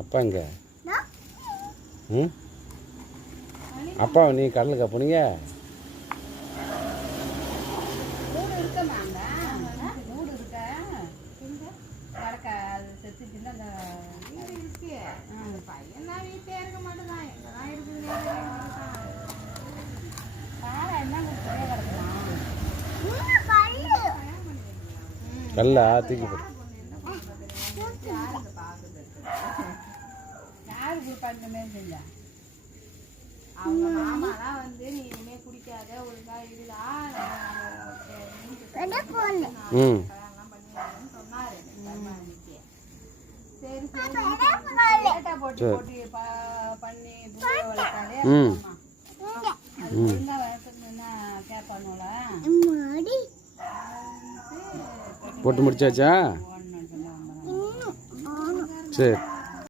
அப்பா இங்கே ம் அப்பா நீ கடலுக்கா போனீங்க? கல்லா தூக்கி போடு. அவங்க மாமாலாம் வந்து நீ இனிமே குடிக்காத ஒழுங்கா இருடா சொன்னாரு. சரி சரி போட்டு போட்டு பண்ணி வளர்த்தாலே அது ஒழுங்கா வளர்த்துனா கேட்பானுல போட்டு முடிச்சாச்சா? சரி.